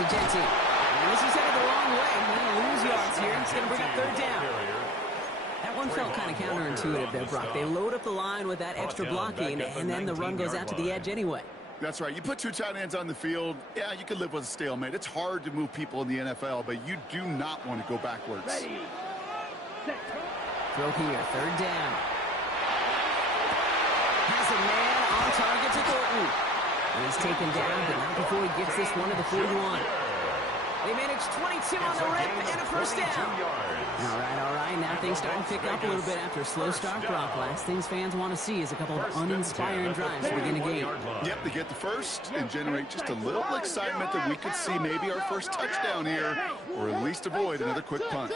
to Genty. And this is headed the wrong way. He's going to lose yards here. It's going to bring up third down. That one felt kind of counterintuitive there, Brock. They load up the line with that extra blocking, and then the run goes out to the edge anyway. That's right. You put two tight ends on the field, yeah, you can live with a stalemate. It's hard to move people in the NFL, but you do not want to go backwards. Ready. Throw here, third down. Has a man on target to Thornton. And he's taken down, but not before he gets this one to the 41. They managed 22 on the rip and a first down. All right. Now things starting to pick up a little bit after a slow start, Brock. Last things fans want to see is a couple of uninspiring drives to begin a game. Yep, they get the first and generate just a little excitement that we could see maybe our first touchdown here, or at least avoid another quick punt.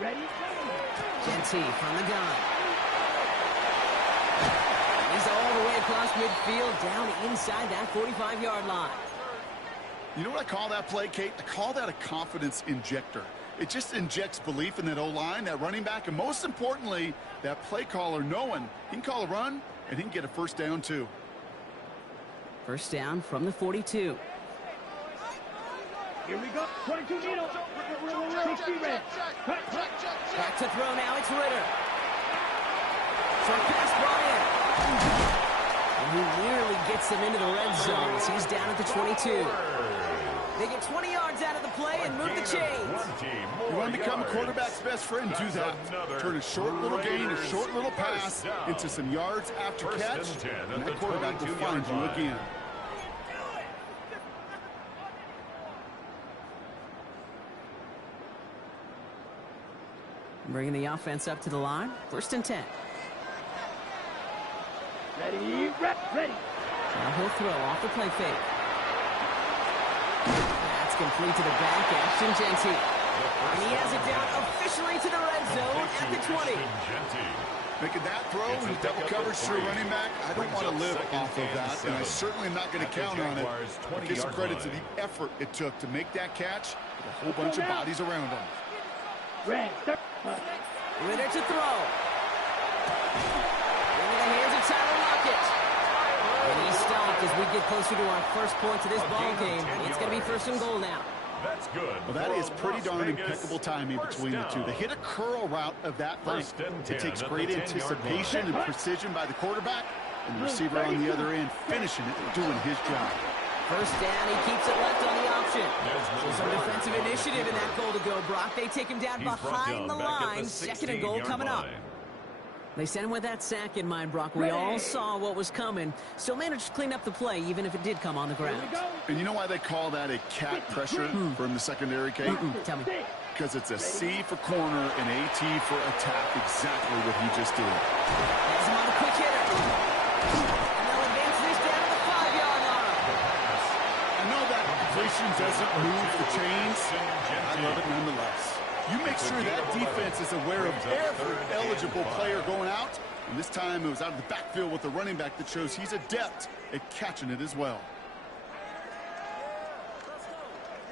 Ready? Genty from the gun. He's all the way across midfield, down inside that 45-yard line. You know what I call that play, Kate? I call that a confidence injector. It just injects belief in that O-line, that running back, and most importantly, that play caller knowing he can call a run and he can get a first down too. First down from the 42. Here we go. 22 needle. 60 red. Back to throw now. It's Ritter. Short pass brought in. And he nearly gets them into the red zone as he's down at the 22. They get 20 yards out of the play and move the chains. You want to become a quarterback's best friend, do that. Turn a short little gain, a short little pass into some yards after catch, and that quarterback will find you again. Bringing the offense up to the line. First and 10. Ready. Now he'll throw off the play fake. That's complete to the back, Ashton Genty. And he has it down officially to the red zone at the 20. Making that throw with double coverage to a running back, I don't want to live off of that, and I certainly am not going to count on it. I give some credit to the effort it took to make that catch with a whole bunch of bodies around him. Ritter to throw. Into the hands of Tyler Lockett. And he's stopped as we get closer to our first point to this ball game. It's going to be first and goal now. That's good. Well, that is pretty darn impeccable timing between the two. They hit a curl route of that length. It takes great anticipation and precision by the quarterback, and the receiver on the other end finishing it and doing his job. First down, he keeps it left on the option. So some defensive initiative in that goal to go, Brock. They take him down behind the line. Second and goal coming up. They sent him with that sack in mind, Brock. We all saw what was coming. Still managed to clean up the play, even if it did come on the ground. And you know why they call that a cat pressure from the secondary, Kate? Tell me. Because it's a C for corner and a T for attack, exactly what he just did. Has him on a quick hitter. And they'll advance this down to the 5-yard line. I know that completion doesn't move the chains. I love it nonetheless. You make sure that defense is aware of every eligible player going out. And this time it was out of the backfield with the running back that shows he's adept at catching it as well.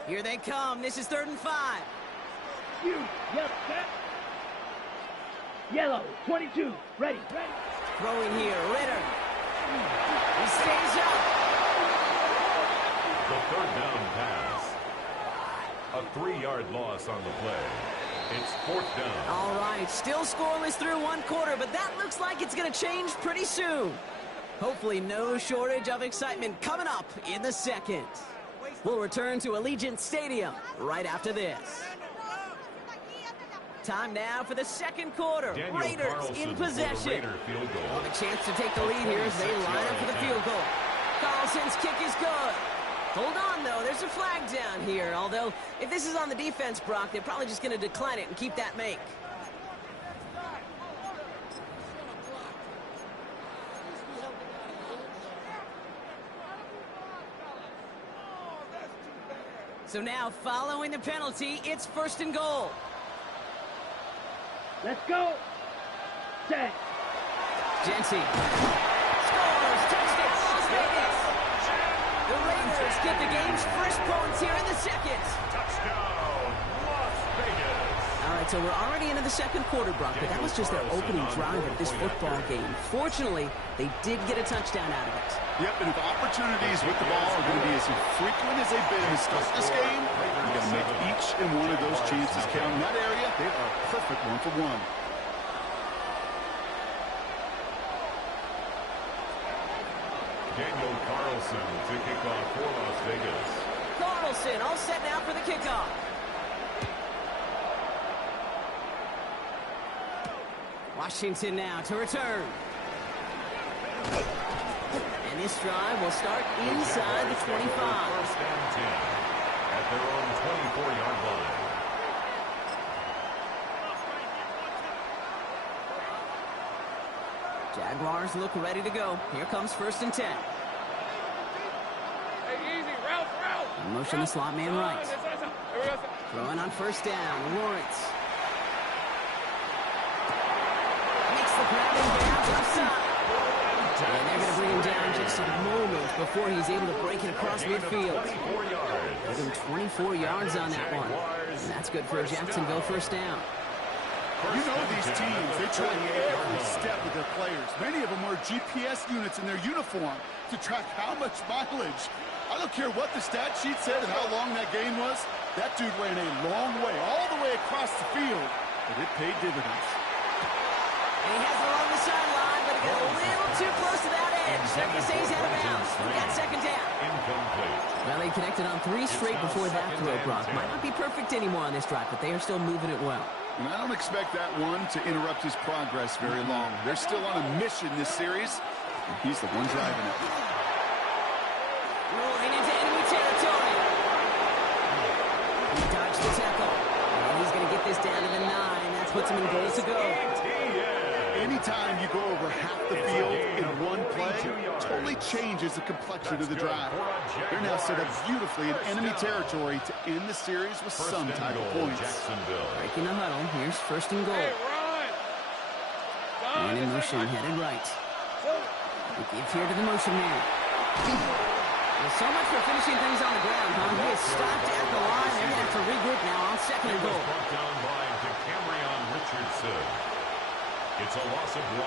Here they come. This is 3rd and 5. Yellow, 22, ready. Throwing here, Ritter. He stays up. The 3rd down pass. A 3-yard loss on the play. It's 4th down. All right, still scoreless through one quarter, but that looks like it's going to change pretty soon. Hopefully no shortage of excitement coming up in the second. We'll return to Allegiant Stadium right after this. Time now for the second quarter. Daniel Raiders Carlson in possession. Raider field goal. Well, a chance to take the lead here as they line up for the field goal. Carlson's kick is good. Hold on, though. There's a flag down here. Although, if this is on the defense, Brock, they're probably just going to decline it and keep that make. So now, following the penalty, it's 1st and goal. Let's go. Set. Genty scores. Touchdown, Las Vegas. The Raiders get the game's first points here in the second. Touchdown, Las Vegas. All right, so we're already into the second quarter, Brock, but that was just their opening drive of this football game. Fortunately, they did get a touchdown out of it. Yep, and if opportunities with the ball are going to be as frequent as they've been to start this game, you're going to make each and one of those chances count. In that area, they are a perfect 1-for-1. Daniel Carlson to kick off for Las Vegas. Carlson all set now for the kickoff. Washington now to return. And this drive will start inside the 25. First and 10 at their own 24-yard line. Jaguars look ready to go. Here comes first and 10. Hey, easy. Route. In motion, the slot man right. Throwing on first down. Lawrence. Makes the grab and bounce outside. And they're going to bring him down just a moment before he's able to break it across midfield. Give him 24 yards on that one. And that's good for a Jacksonville first down. You know these teams, they track every step of their players. Many of them wear GPS units in their uniform to track how much mileage. I don't care what the stat sheet said and how long that gain was. That dude ran a long way, all the way across the field, but it paid dividends. And he has it along the sideline, but it got a little too close to that edge. They're going to say he's out of bounds. We got second down. Incomplete. Well, they connected on 3 straight before that throw, Brock. Might not be perfect anymore on this drive, but they are still moving it well. And I don't expect that one to interrupt his progress very long. They're still on a mission this series, and he's the one driving it. Rolling into enemy territory. He dodged the tackle. And he's going to get this down to the 9. That puts him in goal to go. Anytime you go over half the field in one play, totally changes the complexion of the drive. They're now set up beautifully in enemy territory to end the series with some type of points. Breaking the huddle. Here's first and goal. Man in motion, headed right. We give here to the motion man. Well, so much for finishing things on the ground, huh? He is stopped at the line. They're going to have to regroup now on second and goal. Brought down by DeCamerion Richardson. It's a loss of 1.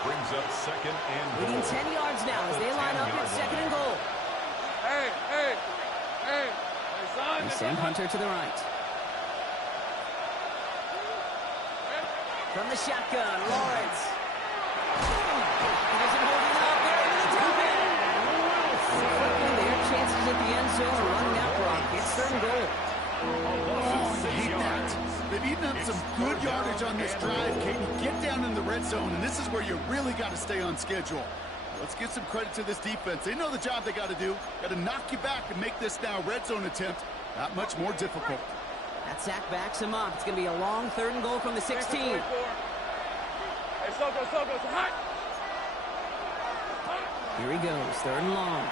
Brings up second and goal. Leading 10 yards now as they line up at second and goal. Hey, son. And send Hunter to the right. From the shotgun, Lawrence. He doesn't hold it up. They're into the top end. Quickly, their chances at the end zone are running out, Brock. It's third and goal. Oh, I hate that. They've eaten up some good yardage on this drive, Caden. Get down in the red zone, and this is where you really got to stay on schedule. Let's give some credit to this defense. They know the job they got to do. Got to knock you back and make this now red zone attempt that much more difficult. That sack backs him up. It's going to be a long third and goal from the 16. Hey, Soko, hot. Here he goes, third and long.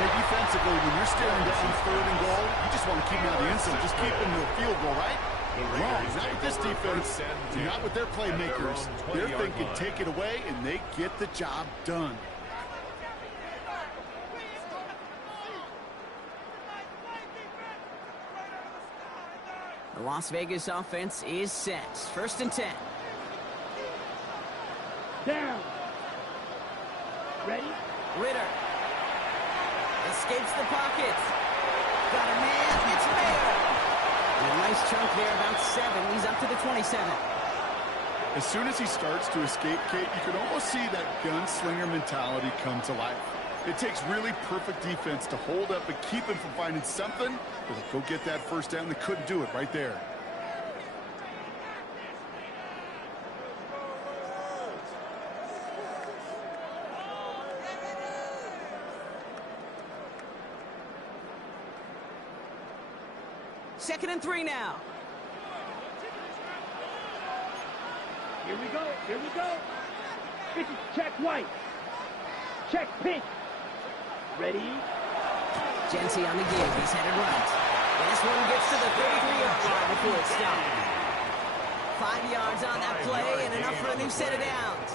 Hey, defensively, when you're staring down third and goal, you just want to keep them out of the end zone. Just keep them to a field goal, right? Wrong. Not with this defense. Not with their playmakers. They're thinking take it away, and they get the job done. The Las Vegas offense is set. First and 10. Down. Ready? Ritter. Escapes the pocket. Got a man. It's Mayer. And a nice chunk there, about 7. He's up to the 27. As soon as he starts to escape, Kate, you can almost see that gunslinger mentality come to life. It takes really perfect defense to hold up and keep him from finding something. But go get that first down. They couldn't do it right there. Second and 3 now. Here we go. This is check white. Check pink. Ready? Jency on the give. He's headed right. This one gets to the 33-yard line before it's stopped. 5 yards on that play and enough for a new set of downs.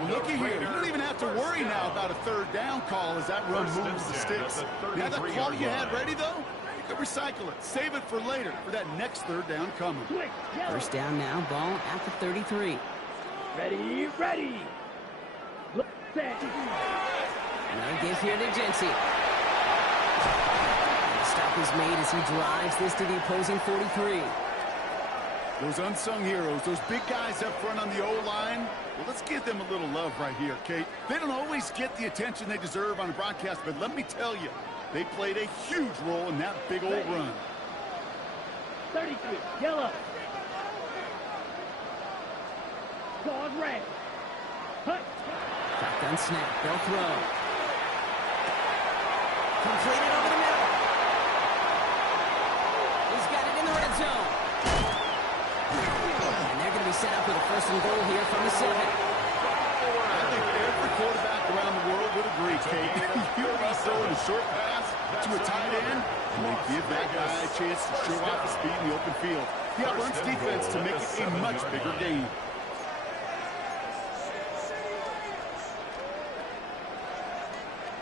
Well, looky here. You don't even have to worry now about a third down call as that run moves the sticks. Now that call you had ready, though, you can recycle it. Save it for later for that next third down coming. First down now, ball at the 33. Ready, ready. Look, set. No give here to Jency. The stop is made as he drives this to the opposing 43. Those unsung heroes, those big guys up front on the O-line, well, let's give them a little love right here, Kate. They don't always get the attention they deserve on a broadcast, but let me tell you, they played a huge role in that big old run. 33, yellow. Claws red. Hut. Shotgun snap, they'll throw. Completed over the middle. He's got it in the red zone. And they're going to be set up with a first and goal here from the 7. I think every quarterback around the world would agree, Kate. You'll be throwing a short pass to a tight end, and they give that guy a chance to show off his speed in the open field. He outruns defense to make it a much bigger game.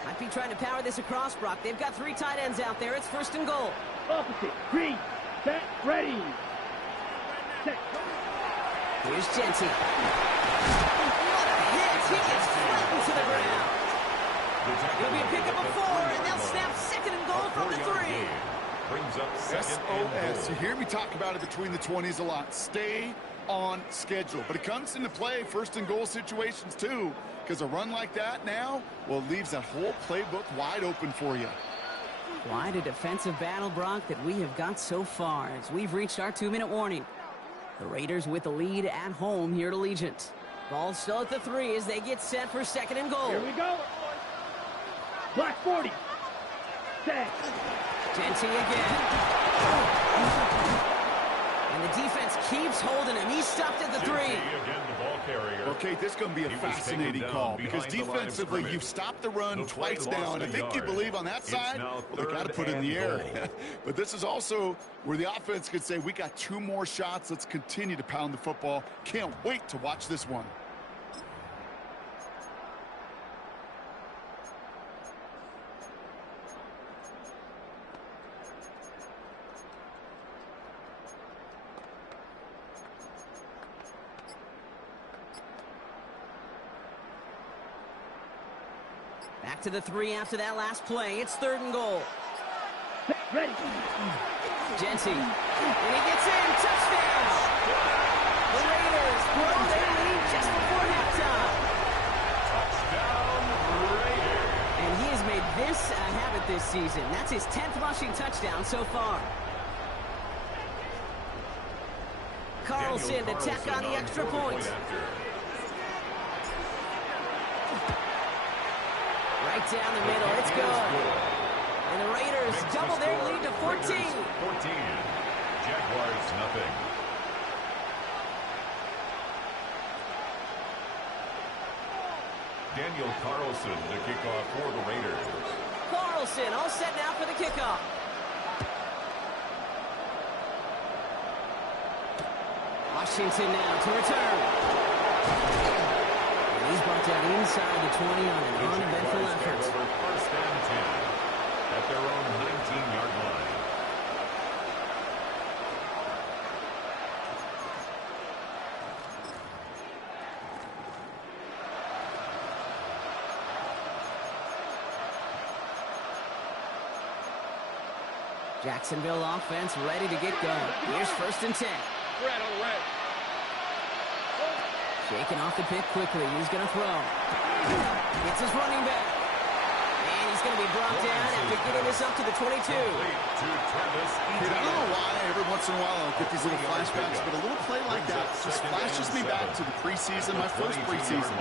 Might be trying to power this across, Brock. They've got 3 tight ends out there. It's first and goal. Opposite, green, set, ready. Set. Here's Jency. What a hit! He gets flattened to the ground. It'll be a pickup of 4, and they'll snap second and goal from the 3. Brings up second and SOS. goal. You hear me talk about it between the 20s a lot. Stay on schedule. But it comes into play first and goal situations too, because a run like that now, well, leaves that whole playbook wide open for you. Quite a defensive battle, Brock, that we have got so far as we've reached our 2-minute warning. The Raiders with the lead at home here at Allegiant. Ball still at the 3 as they get set for second and goal. Here we go. Black 40. Set. Jency again. And the defense keeps holding him. He's stopped at the 3. Again, the ball carrier. Okay, this is going to be a fascinating call because defensively you've stopped the run twice now, and I think you believe on that side, well, they got to put it in the air. But this is also where the offense could say, we got 2 more shots. Let's continue to pound the football. Can't wait to watch this one. Back to the 3 after that last play. It's third and goal. Ready. Jency. And he gets in. Touchdown. The Raiders grow their lead just before halftime. Touchdown, Raiders. And he has made this a habit this season. That's his 10th rushing touchdown so far. Carlson to tack on the extra point. Right down the middle. It's good. And the Raiders double their lead to 14. 14. Jaguars, nothing. Daniel Carlson to kick off for the Raiders. Carlson all set now for the kickoff. Washington now to return. And he's brought down inside the 20 on an uneventful effort. First and 10 at their own 19-yard line. Jacksonville offense ready to get going. Here's first and 10. Red on red. Shaking off the pick quickly. He's going to throw. Gets his running back. And he's going to be brought down after getting this up to the 22. To Travis Kid, I don't know why every once in a while I'll get these little flashbacks, but a little play like that just flashes me back to the preseason, my first preseason.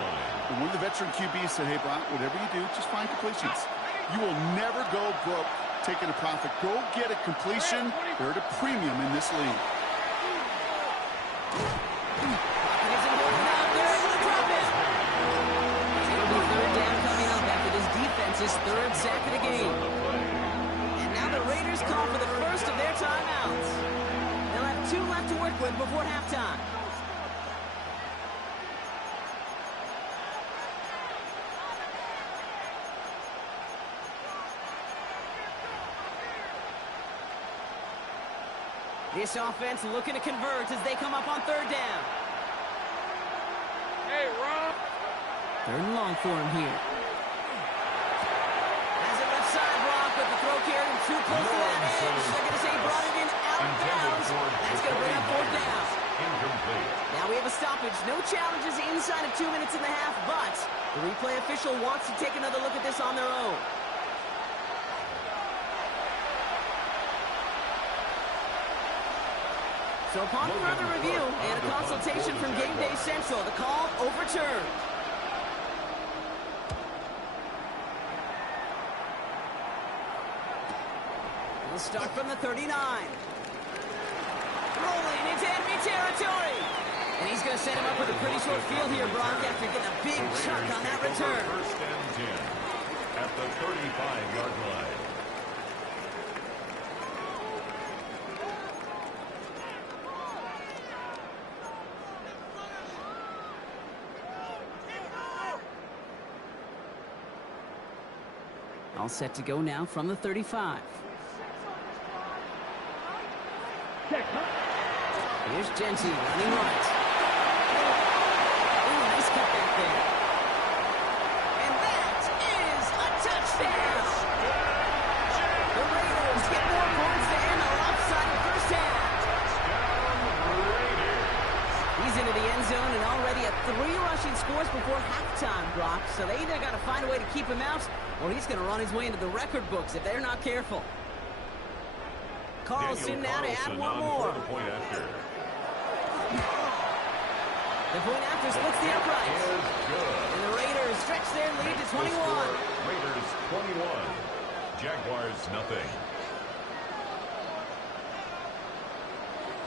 And when the veteran QB said, hey, Brock, whatever you do, just find completions. You will never go broke taking a profit. Go get a completion. They're at a premium in this league. His third sack of the game. And now the Raiders call for the first of their timeouts. They'll have 2 left to work with before halftime. This offense looking to convert as they come up on third down. Hey, Rob. Third and long for him here. Has it left side, Brock, with the throw carried him too close to that edge. They're going to say he brought it in out of bounds. That's going to bring up fourth down. Incomplete. Now we have a stoppage. No challenges inside of 2 minutes and a half, but the replay official wants to take another look at this on their own. So upon further review and a consultation from Game Day Central, the call overturned. We'll start from the 39. Rolling into enemy territory. And he's going to set him up with a pretty short field here, Brock, after getting a big chunk on that return. First and 10 at the 35-yard line. All set to go now from the 35. Here's Genty running right. Ooh, nice cut back there. And that is a touchdown. The Raiders get more points to end the lopsided first half. He's into the end zone and already at 3 rushing scores before halftime, Brock. So they either got to find a way to keep him out, or he's going to run his way into the record books if they're not careful. Carlson now to add one more. The point after. The point after splits the uprights. And the Raiders stretch their lead to 21. Raiders 21. Jaguars nothing.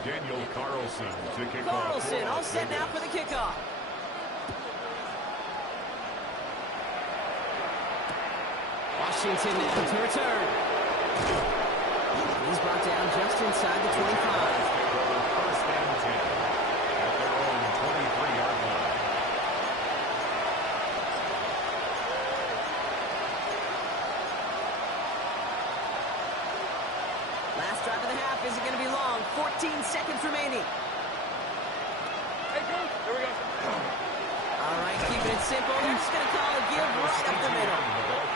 Daniel Carlson to kick off. Carlson all set now for the kickoff. Washington now to return. He's brought down just inside the 25. First and 10 at their own 23-yard line. Last drive of the half isn't going to be long. 14 seconds remaining. Hey, go. Here we go. All right, keeping it simple. They're just going to call a give right up the middle.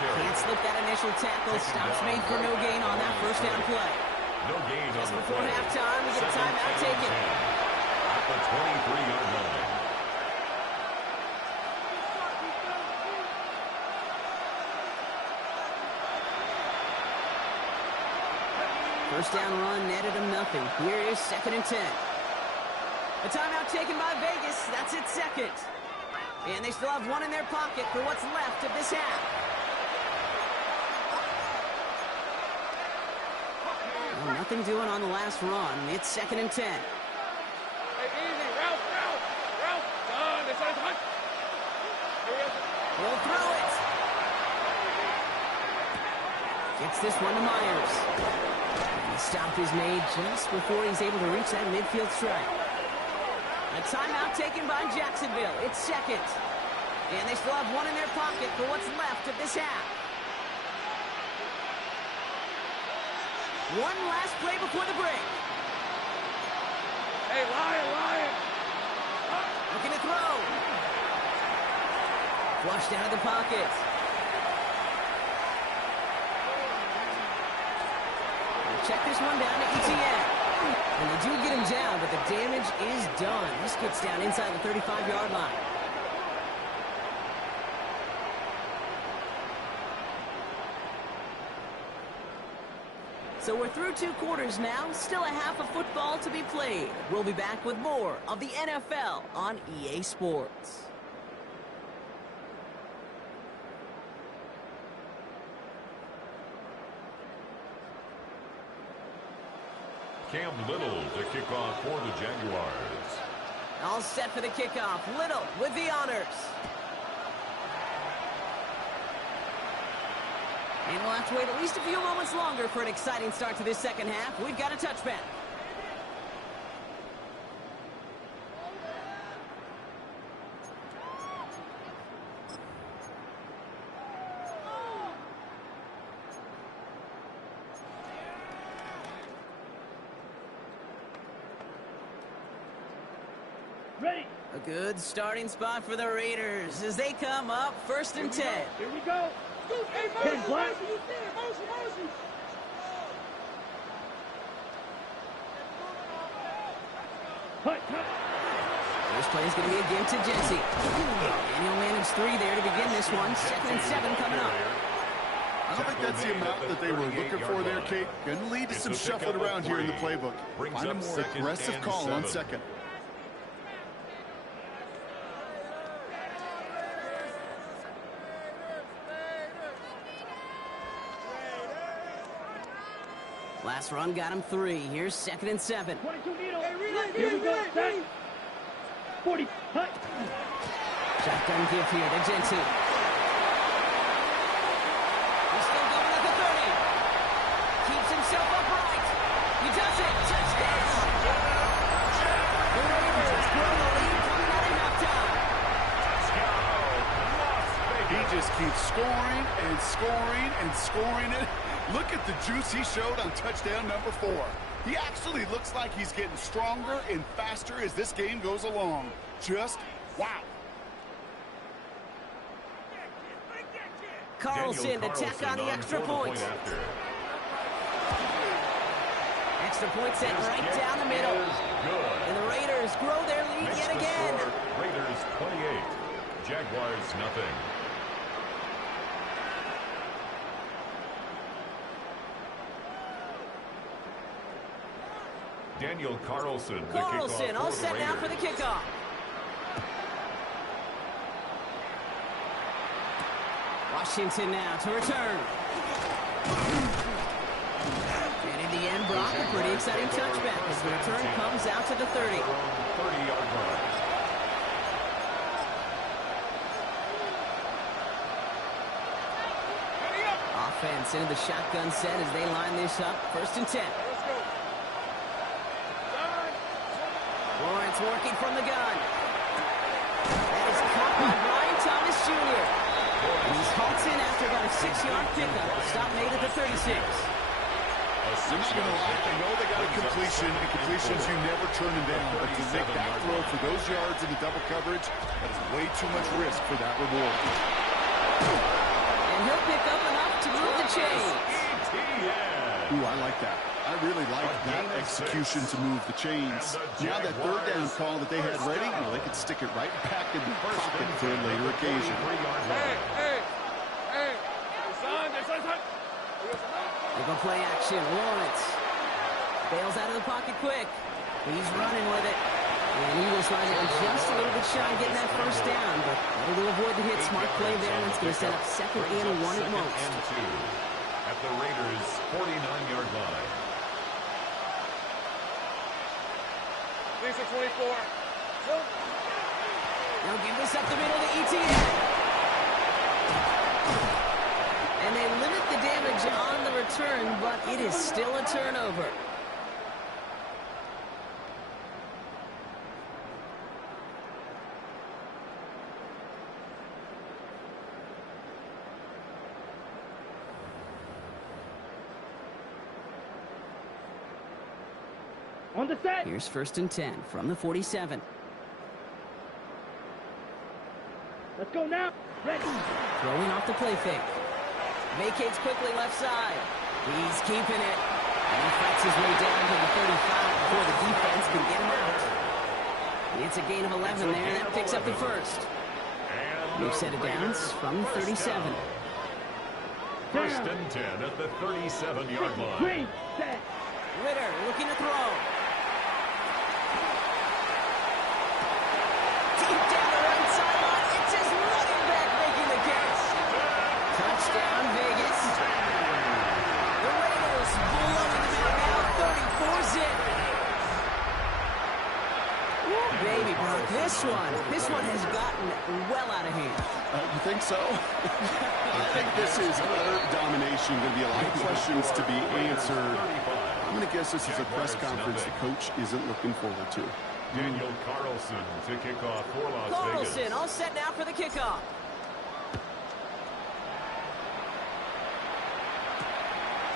Can't slip that initial tackle. Stops made for no gain on that first down play. No gain Just on the before play. halftime, we get a timeout taken. At the 23-yard line. First down run netted him nothing. Here is 2nd and 10. A timeout taken by Vegas. That's its second. And they still have one in their pocket for what's left of this half. Well, nothing doing on the last run. It's 2nd and 10. Hey, easy. Ralph. Done. This is hot. Here we go. We'll throw it. Gets this one to Myers. The stop is made just before he's able to reach that midfield strike. A timeout taken by Jacksonville. It's second. And they still have one in their pocket for what's left of this half. One last play before the break. Hey, Lion. Looking to throw. Flushed out of the pocket. Check this one down to ETN. And they do get him down, but the damage is done. This gets down inside the 35-yard line. So we're through 2 quarters now. Still a half of football to be played. We'll be back with more of the NFL on EA Sports. Cam Little to kick off for the Jaguars. All set for the kickoff. Little with the honors. And we'll have to wait at least a few moments longer for an exciting start to this second half. We've got a touchback. Ready. A good starting spot for the Raiders as they come up 1st and 10. Here we go. Hey, 10 flat. motion. Hut. First play is going to be again to Jency. And he'll manage 3 there to begin this one. 2nd and 7 coming up. I don't think that's the amount that they were looking for there, Kate. Going to lead to some shuffling around here in the playbook. Find a more aggressive call on 2nd. Last run got him 3. Here's 2nd and 7. 22 needle. Here we go. Set. 40. Hut. Shotgun give here to Jency. He's still going at the 30. Keeps himself upright. He does it. Touchdown. The Raiders grow the lead coming out of halftime. He just keeps scoring and scoring and scoring it. Look at the juice he showed on touchdown number 4. He actually looks like he's getting stronger and faster as this game goes along. Just wow. Carlson to tack on the extra point. Extra point set right down the middle. And the Raiders grow their lead yet again. Raiders 28, Jaguars nothing. Daniel Carlson. Carlson all set now for the kickoff. Washington now to return. And in the end, Brock, a pretty exciting touchback as the return comes out to the 30. 30-yard line. Offense into the shotgun set as they line this up. 1st and 10. Lawrence working from the gun. That is caught by Brian Thomas Jr. And he's halts in after about a 6-yard pickup. Stop made at the 36. I'm not going to lie, I know they got a completion, and completions you never turn them down. But to make that throw for those yards into double coverage, that is way too much risk for that reward. And he'll pick up enough to move the chains. Ooh, I like that. I really like that execution to move the chains. Now that 3rd down call that they had ready, well, they could stick it right back in the pocket for a later occasion. Hey, son. They go play action. Lawrence bails out of the pocket quick. He's running with it. And Eagles line down just a little bit shy of getting that 1st down, but able to avoid the hit. Smart play there, and it's going to set up 2nd and 1 at most. At the Raiders' 49-yard line. Lisa 24. Now give this up the middle to ETN. And they limit the damage on the return, but it is still a turnover. On the set. Here's 1st and 10 from the 47. Let's go now. Ready. Throwing off the play fake. Vacates quickly left side. He's keeping it. And he fights his way down to the 35 before the defense can get him out. It's a gain of 11 there. That picks up the 1st. New set of downs from the 37. 1st and 10 at the 37-yard line. Green. Set. Ritter looking to throw. Deep down the right sideline. It's his running back making the catch. Touchdown, Vegas. The Raiders blowing them out now, 34-zip. Baby Brock, this one has gotten well out of hand. You think so? I think this is utter domination. Going to be a lot of questions to be answered. I'm going to guess this is a press conference the coach isn't looking forward to. Daniel Carlson to kick off for Las Carlson Vegas. all set now for the kickoff.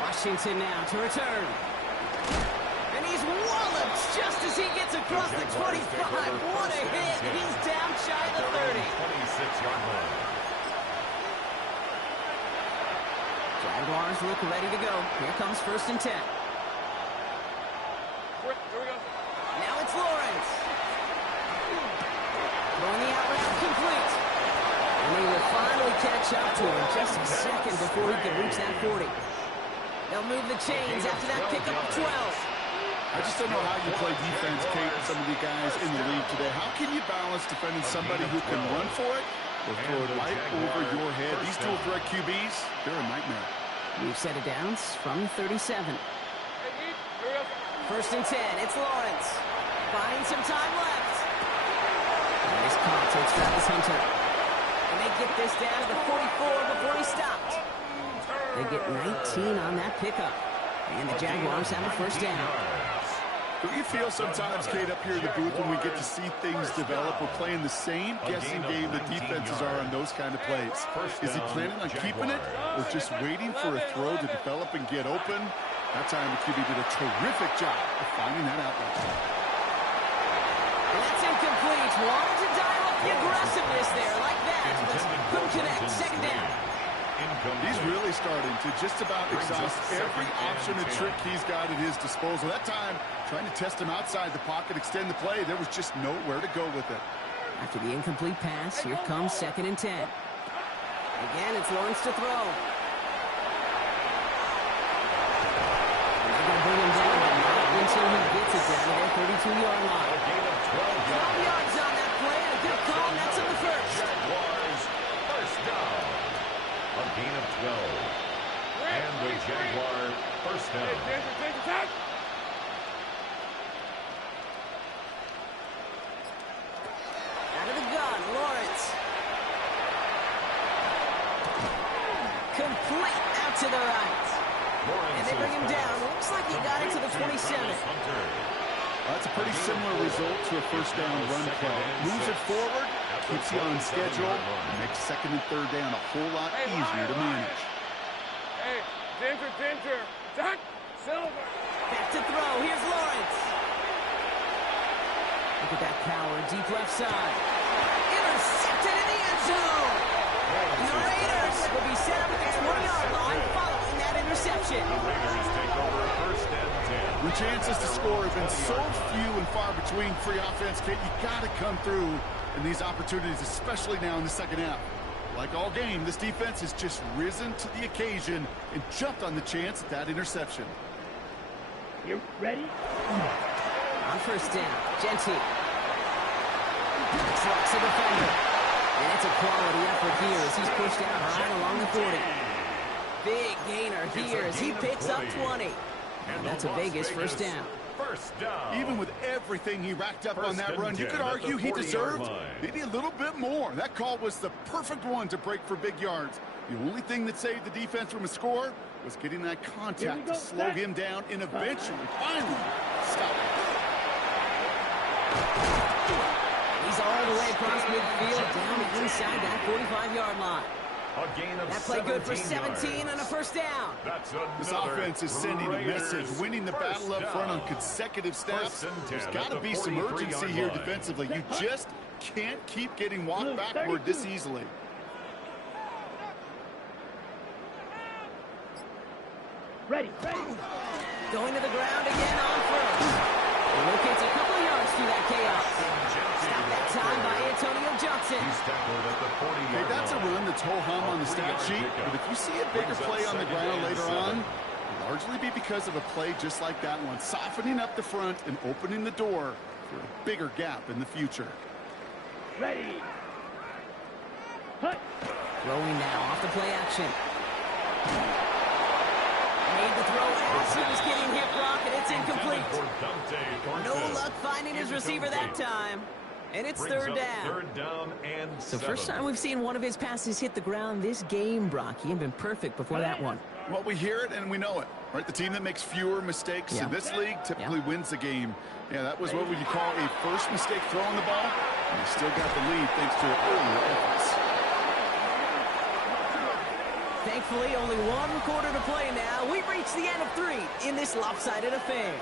Washington now to return. And he's walloped just as he gets across the 25. What a hit. He's down shy of the 30. 26-yard line. Jaguars look ready to go. Here comes 1st and 10. Here we go. Now it's Lawrence. Throwing the out route complete. And they will finally catch up to him just a second before he can reach that 40. They'll move the chains after that pickup of 12. I just don't know how you play defense, Kate, with some of the guys in the league today. How can you balance defending somebody who can run for it or throw it right over your head? These dual threat QBs, they're a nightmare. We've set it down from 37. Hey, Heath, here we go. 1st and 10. It's Lawrence. Buying some time left. Nice call takes Travis Hunter. And they get this down to the 44 before he stopped. They get 19 on that pickup. And the Jaguars have a 1st down. Do you feel sometimes, Kate, up here in the booth when we get to see things develop? We're playing the same guessing game the defenses are on those kind of plays. Is he planning on keeping it or just waiting for a throw to develop and get open? That time the QB did a terrific job of finding that outlet. And that's incomplete. Wanted to dial up the aggressiveness there like that, but couldn't connect. 2nd down. He's really starting to just about exhaust every option and trick he's got at his disposal. That time, trying to test him outside the pocket, extend the play, there was just nowhere to go with it. After the incomplete pass, here comes 2nd and 10. Again, it's Lawrence to throw. And they're going to bring him down, but not until he gets it down to their 32-yard line. 12 yards on that play, and a good call, and that's on the 1st. Jaguars, 1st down. A gain of 12. And the Jaguar 1st down. Attack! Out of the gun, Lawrence. Complete out to the right. And they bring him down. Looks like he got it to the 27. That's a pretty similar result to a 1st down run play. Moves it forward, keeps you on schedule, and makes 2nd and 3rd down a whole lot easier to manage. Hey, Dinter. Attack! Silver! Back to throw. Here's Lawrence. Look at that power. Deep left side. Intercepted in the end zone. And the Raiders will be set up at the 20-yard line following that interception. The Raiders take over 1st and 10. When chances to score have been so few and far between free offense, Kate, you got to come through in these opportunities, especially now in the 2nd half. Like all game, this defense has just risen to the occasion and jumped on the chance at that interception. You ready? On 1st down, Gentile. Trucks a defender. And it's a quality effort here as he's pushed out right along the 40. Big gainer here as he picks up 20. And that's a Vegas 1st down. 1st down. Even with everything he racked up on that run, you could argue he deserved maybe a little bit more. That call was the perfect one to break for big yards. The only thing that saved the defense from a score was getting that contact to slow him down and eventually, finally, stop him. He's all the way across midfield, down inside that 45-yard line. A gain of That play good for 17 17 and a 1st down. That's This another offense is sending a Raiders message, winning the battle up front on consecutive snaps. 1st and 10 There's at got to the be some 43-yard urgency here line. defensively. You just can't keep getting walked backward this easily. Ready. Going to the ground again on 1st. He locates a couple of yards through that chaos. Stop that time by Antonio Johnson. He's tackled at the 40-yard Hey, that's a line. run that's ho-hum on the stat sheet, but if you see a bigger play on the ground later on, it'll largely be because of a play just like that one, softening up the front and opening the door for a bigger gap in the future. Ready. Hut. Throwing now off the play action. Made the throw as he was getting hip rock, and it's incomplete. No luck finding his receiver that time. And it's third down. 3rd down and So 7. first time we've seen one of his passes hit the ground this game, Brock. He had been perfect before that one. Well, we hear it and we know it, right? The team that makes fewer mistakes in this league typically wins the game. Yeah, that was what would you call a first mistake throwing the ball, and he still got the lead thanks to earlier efforts. Thankfully, only one quarter to play now. We've reached the end of 3 in this lopsided affair.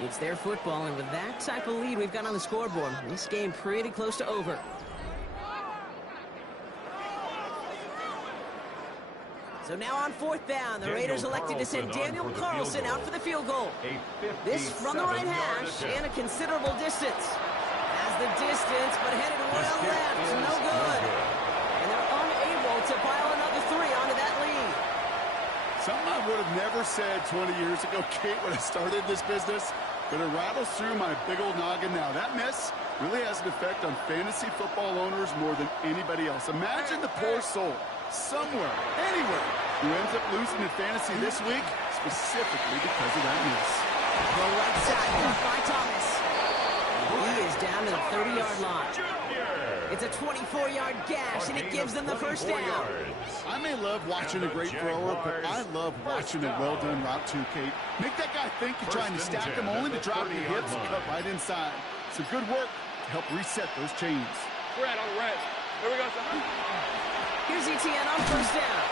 It's their football, and with that type of lead we've got on the scoreboard, this game pretty close to over. So now on fourth down, the Raiders elected to send Daniel Carlson out for the field goal. This from the right hash and a considerable distance. Has the distance, but headed well left. No good. And they're unable to pile another 3 onto that lead. Something I would have never said 20 years ago, Kate, when I started this business, but it rattles through my big old noggin now. That miss really has an effect on fantasy football owners more than anybody else. Imagine the poor soul somewhere, anywhere, who ends up losing in fantasy this week, specifically because of that miss. The right side, caught by Thomas. He is down to the 30-yard line. It's a 24-yard gash, and it gives them the first down. I may love watching a great thrower, but I love watching a well-done route too, Kate. Make that guy think you're trying to stack him only to drop your hips and cut right inside. So good work to help reset those chains. Red on red. Here we go, son. Here's Etienne on first down.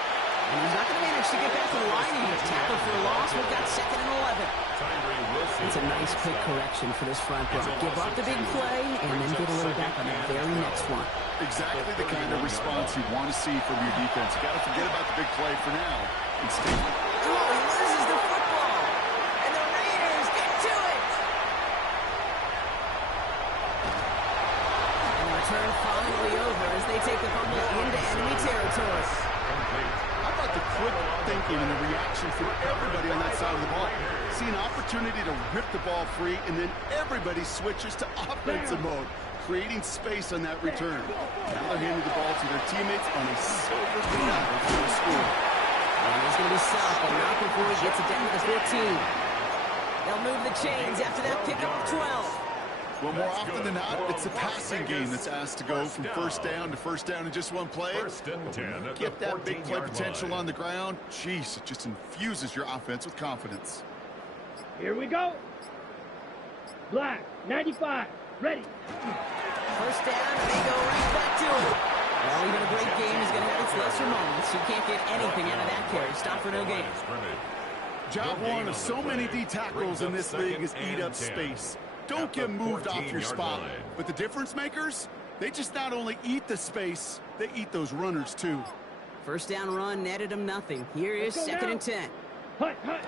And he's not going to manage to get back to the line. He gets tackled for a loss. We've got 2nd and 11. It's a nice quick correction for this front block. Give up the big play and then get a little back on the very next one. Exactly the kind of response you want to see from your defense. You got to forget about the big play for now. Instead, oh, he loses the football. And the Raiders get to it. And the return finally over as they take the fumble into enemy territory. How about the quick thinking and the reaction from everybody on that side of the ball? See an opportunity to rip the ball free, and then everybody switches to offensive mode, creating space on that return. Now they're handing the ball to their teammates on a silver platter for the score. And he's going to be stopped, but not before he gets it down to the 15. They'll move the chains after that pickup of 12. Well, more often than not, it's the passing game that's asked to go from first down to first down in just one play. Get that big play potential on the ground. Jeez, it just infuses your offense with confidence. Here we go. Black, 95, ready. First down, and they go right back to it. Well, even a great game is going to have its lesser moments. You can't get anything out of that carry. Stop for no gain. Job one of so many D tackles in this league is eat up space. Don't get moved off your spot. But the difference makers, they just not only eat the space, they eat those runners too. First down run netted him nothing. Here is 2nd and 10. Hut, hut.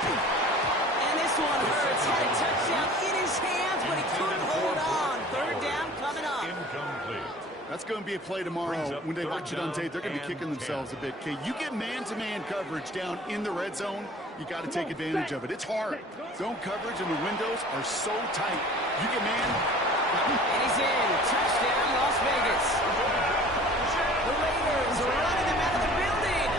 And this one hurts. Had a touchdown in his hands, but he couldn't hold on. 3rd down coming up. Incomplete. That's going to be a play tomorrow. When they watch it on tape, they're going to be kicking themselves a bit. Okay, you get man-to-man coverage down in the red zone, you got to take advantage of it. It's hard. Zone coverage and the windows are so tight. You get man. And he's in. Touchdown, Las Vegas. The Raiders are running them out of the building.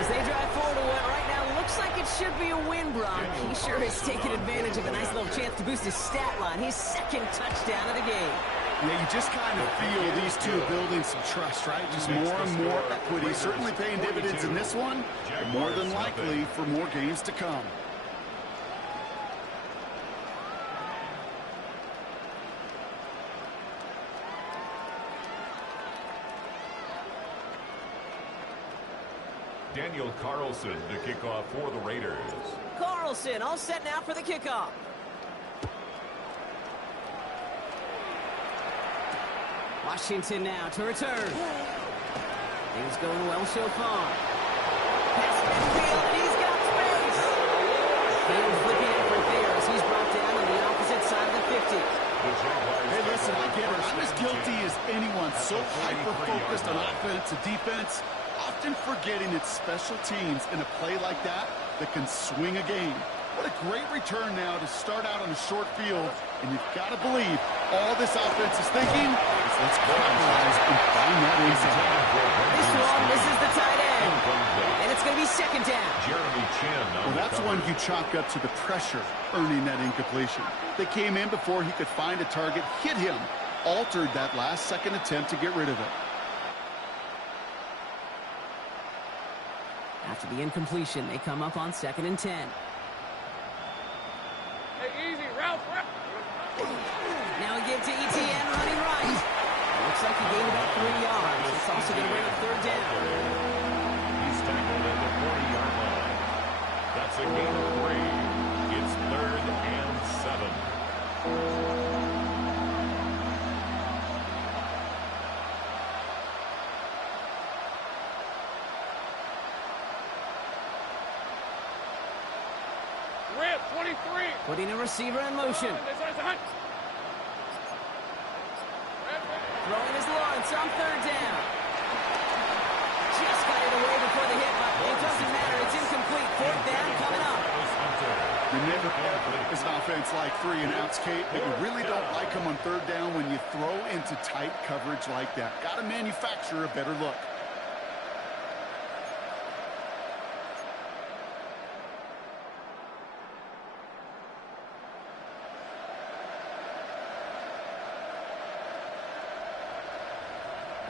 As they drive forward to what right now looks like it should be a win, Brock. He sure has taken advantage of a nice little chance to boost his stat line. His 2nd touchdown of the game. Yeah, you just kind of feel these two building some trust, right? Just more and more equity. Certainly paying dividends in this one, but more than likely for more games to come. Daniel Carlson to kick off for the Raiders. Carlson all set now for the kickoff. Washington now to return. Things going well so far. Pass midfield, and he's got space. Field flipping it for Bears. He's brought down on the opposite side of the 50. Hey, listen, I get it. I'm as guilty as anyone. So hyper-focused on offense and defense, often forgetting it's special teams in a play like that that can swing a game. What a great return now to start out on a short field, and you've got to believe all this offense is thinking is let's capitalize and find that inside. This one misses the tight end, and it's going to be 2nd down. Jeremy Chin. Well, that's one you chalk up to the pressure earning that incompletion. They came in before he could find a target, hit him, altered that last second attempt to get rid of it. After the incompletion, they come up on 2nd and 10. Hey, easy, Ralph. Now we give to Etienne running right. Looks like he gained about 3 yards. It's also going to bring up 3rd down. He's tackled the 40-yard line. That's a gain of 3. It's 3rd and 7. Rip, 23. Putting a receiver in motion. Throwing his Lawrence on 3rd down. Just got it away before the hit, but it doesn't matter. It's incomplete. 4th down coming up. You never ever, as an offense like 3 and outs, Kate, but you really don't like them on 3rd down when you throw into tight coverage like that. Got to manufacture a better look.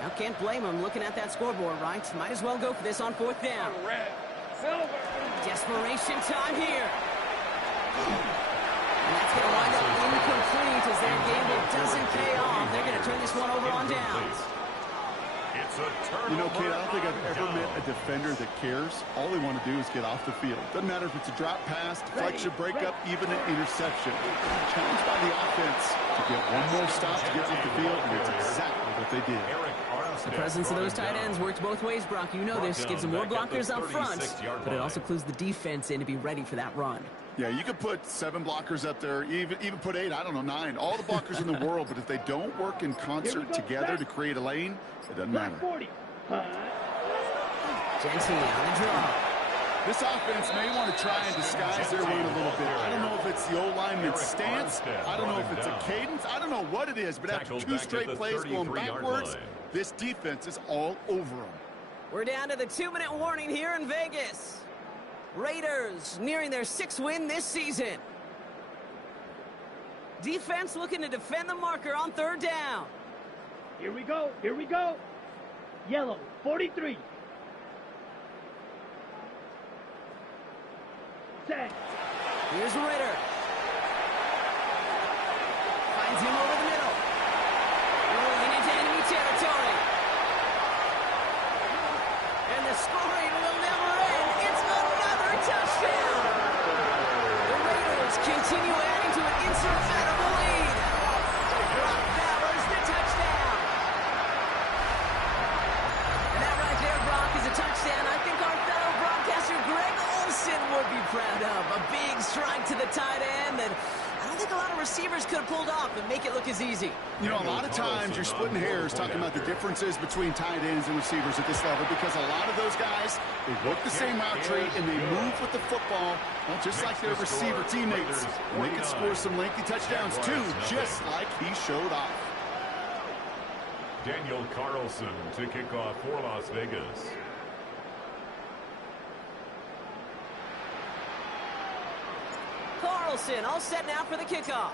Now can't blame him looking at that scoreboard, right? Might as well go for this on 4th down. Red. Silver. Desperation time here. And that's going to wind up incomplete as their gamble doesn't pay off. They're going to turn this one over on downs. It's a turnover. You know, Kate, I don't think I've ever met a defender that cares. All they want to do is get off the field. Doesn't matter if it's a drop pass, deflection, breakup, even an interception. Challenged by the offense to get one more stop to get off the field, and it's exactly what they did. The presence of those tight ends works both ways, Brock. You know this. Gives them more blockers up front, but it also clues the defense in to be ready for that run. Yeah, you could put 7 blockers up there, even put 8, I don't know, 9. All the blockers in the world, but if they don't work in concert together to create a lane, it doesn't matter. 40. Gentile on the draw. This offense may want to try and disguise their run a little bit. I don't know if it's the O-lineman's stance. I don't know if it's a cadence. I don't know what it is, but after 2 straight plays going backwards, this defense is all over them. We're down to the 2-minute warning here in Vegas. Raiders nearing their 6th win this season. Defense looking to defend the marker on 3rd down. Here we go. Here we go. Yellow, 43. Set. Here's Ritter. Finds him over the middle. Rolling into enemy territory. And the scoring will never end. It's another touchdown. The Raiders continue adding to an insurmountable lead. Brock Bowers the touchdown. And that right there, Brock, is a touchdown. I think our fellow broadcaster Greg Olsen would be proud of. A big strike to the tight end that I don't think a lot of receivers could have pulled off and make it look as easy. You know, a lot of times you're splitting hairs talking about the differences between tight ends and receivers at this level because a lot of those guys, they work the same route tree and they move with the football, well, just like their receiver teammates. And they can score some lengthy touchdowns too, just like he showed off. Daniel Carlson to kick off for Las Vegas. Carlson all set now for the kickoff.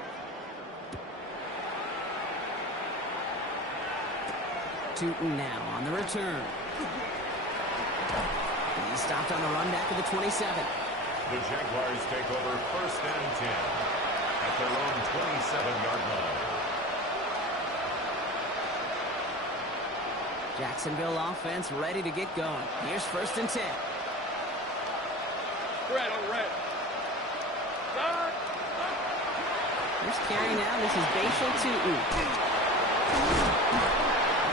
Tootin now on the return. He's stopped on the run back to the 27. The Jaguars take over 1st and 10 at their own 27-yard line. Jacksonville offense ready to get going. Here's 1st and 10. Red on red. Here's carry now. This is Bashal Tootin.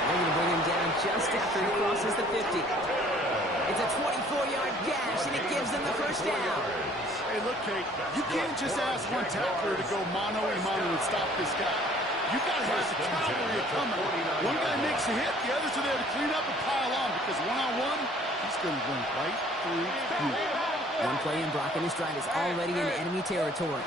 They're going to bring him down just after he crosses the 50. It's a 24-yard gash, and it gives them the 1st down. Hey, look, Kate, you can't just ask one tackler to go mano-a-mano and stop this guy. You got to have the cavalry coming. One guy makes a hit, the others are there to clean up and pile on because one-on-one, he's going to run right through you. One play in Brock and his drive is already in enemy territory.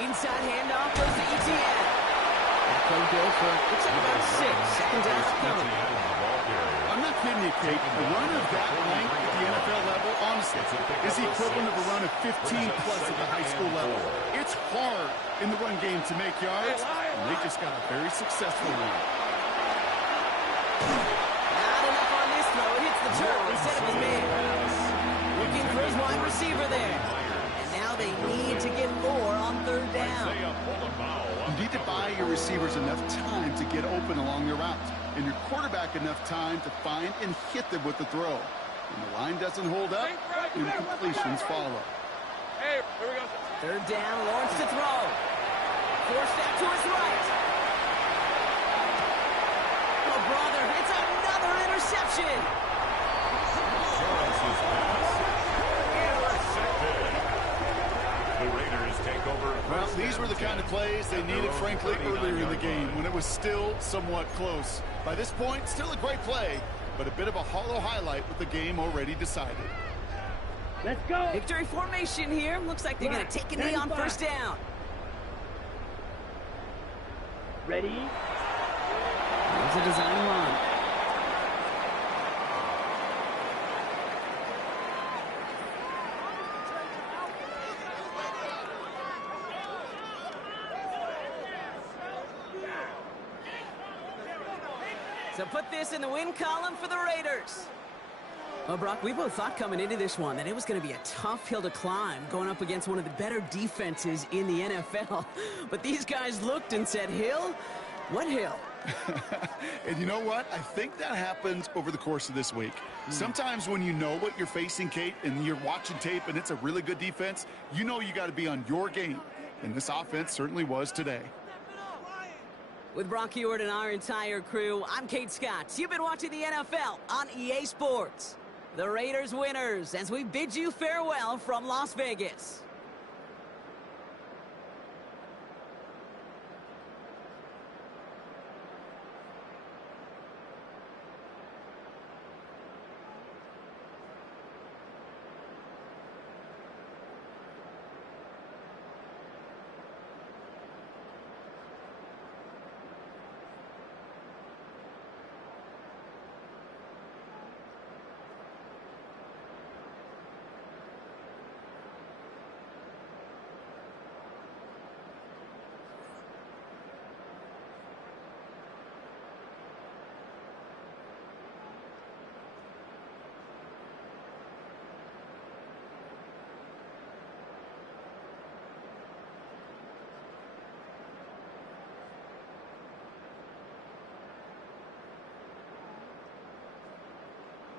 Inside handoff goes to ETN. That play good for, looks like about 6. 2nd down coming. I'm not kidding you, Kate. A run of that length at the NFL level, honestly, is the equivalent of a run of 15-plus at the high school level. It's hard in the run game to make yards, and they just got a very successful one. Not enough on this throw. It hits the turf instead of his man. Looking for his wide receiver there. And now they need to get 4 on 3rd down. You need to buy your receivers enough time to get open along their routes, and your quarterback enough time to find and hit them with the throw. When the line doesn't hold up, incompletions follow. Hey, here we go. Third down, Lawrence to throw. Forced out to his right. Oh, brother, it's another interception. Lawrence's pass intercepted. The Raiders take over. Well, these were the kind of plays they needed, frankly, earlier in the game when it was still somewhat close. By this point, still a great play, but a bit of a hollow highlight with the game already decided. Let's go. Victory formation here. Looks like they're going to take a knee on first down. Ready? There's a design run. So put this in the win column for the Raiders. Well, Brock, we both thought coming into this one that it was going to be a tough hill to climb going up against one of the better defenses in the NFL. But these guys looked and said, Hill? What hill? And you know what? I think that happens over the course of this week. Sometimes when you know what you're facing, Kate, and you're watching tape and it's a really good defense, you know you got to be on your game. And this offense certainly was today. With Brock Huard and our entire crew, I'm Kate Scott. You've been watching the NFL on EA Sports. The Raiders winners as we bid you farewell from Las Vegas.